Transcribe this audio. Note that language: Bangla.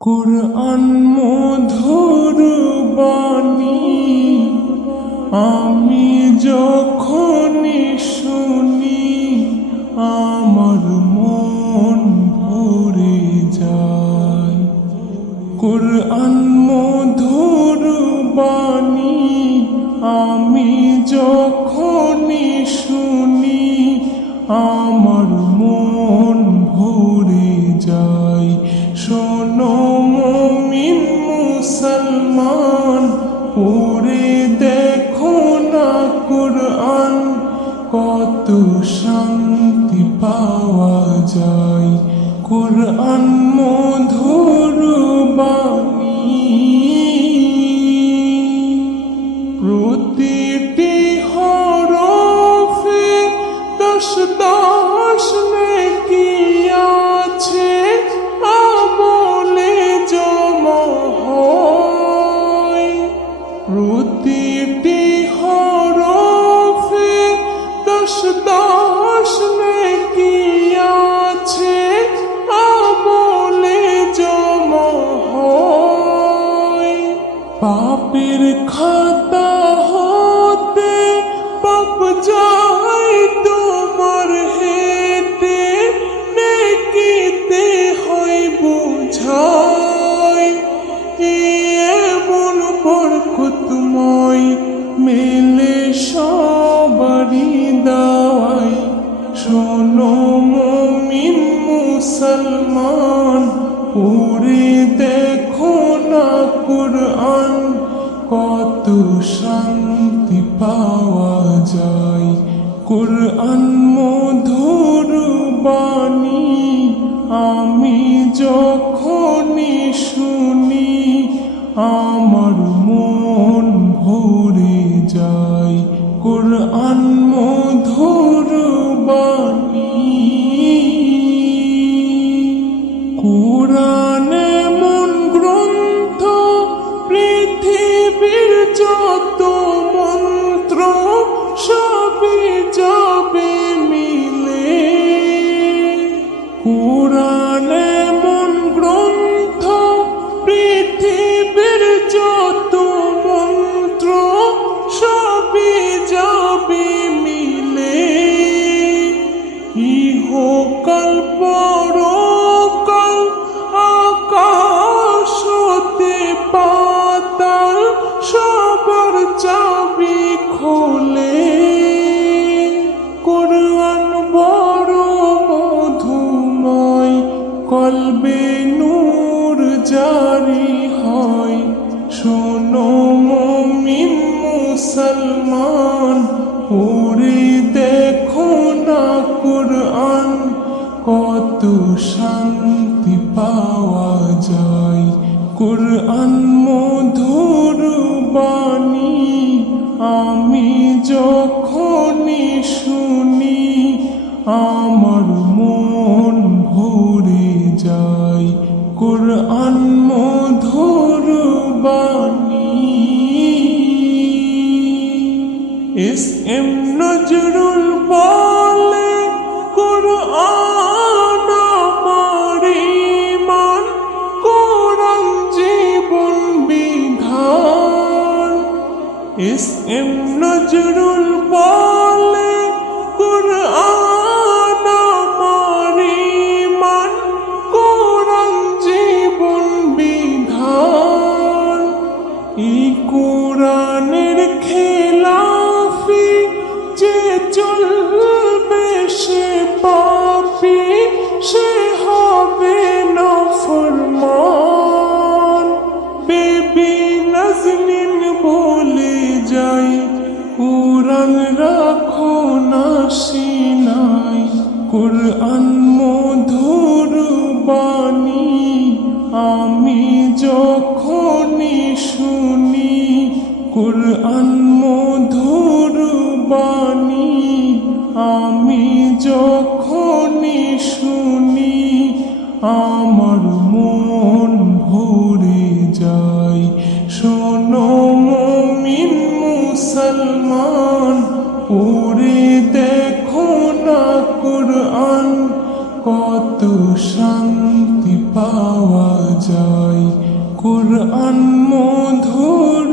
কুরআন মধুর বাণী আমি যখনই শুনি আমার মন ভরে যায়। কুরআন মধুর বাণী আমি যখনই শুনি আমার মন ভরে যায়। শোনো মুমিন মুসলমান, পড়ে দেখো না কুরআন, কত শান্তি পাওয়া যায়। কুরআন মধুর বাণী, প্রতিটি হরফে দশ দশ নেকি আছে, আমলে জমা হয়। প্রতিটি হরফে দশ দশ নেকি আছে, আমলে জমা হয়। পাপের খাতা হতে পাপ যায় তোমার হেতে, নেকিতে হয় বোঝাই। এমন বরকতময় মেলে সবারই দাওয়াই। শোনো মুমিন মুসলমান, পড়ে দেখো না কুরআন, কত শান্তি পাওয়া যায়। কুরআন মধুর বাণী আমি যখনই শুনি আমার মন ভরে যায়। কুরআন মধুর বাণী, কুরআনে মন গ্রন্থ, পৃথিবীর যত মন্ত্র সবই যাবে মিলে। কুরআনে মন গ্রন্থ, পৃথিবীর যত মন্ত্র সবই যাবে মিলে। ইহকাল পরকাল আকাশ হতে পাতাল সবার চাবি খোলে। কুরআন বড় মধুময়, কলবে নূর জারি হয়। শোনো মুমিন মুসলমান, পড়ে দেখো না কুরআন, কত শান্তি পাওয়া যায়। কুরআন মধুর বাণী আমি যখনই শুনি আমার মন ভরে যায়। কুরআন মধুর বাণী। এস এম নজরুল বলে কুরআন আমার ঈমান, কুরআন জীবন বিধান। এস এম নজরুল বলে কুরআন আমার ঈমান, কুরআন জীবন বিধান। এই কুরআনের খেলাফি যে চলবে সে পাপী, সে হবে নাফরমান। বেবি নাজনীন বলে যাই কুরআন চাই কোরআন মধুর